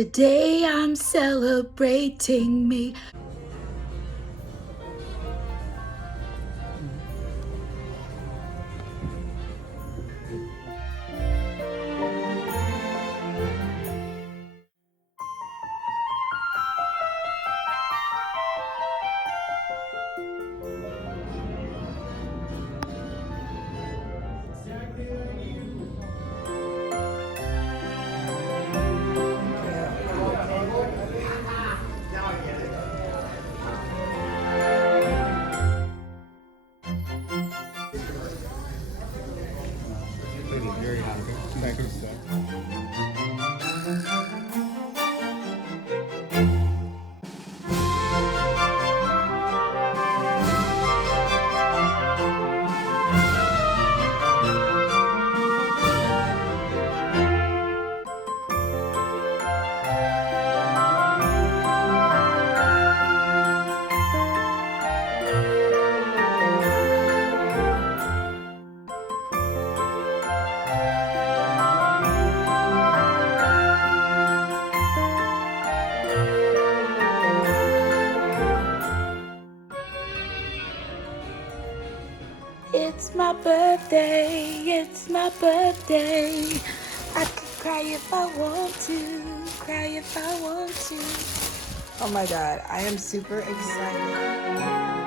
Today I'm celebrating me. It's my birthday, it's my birthday. I could cry if I want to, cry if I want to. Oh my god, I am super excited.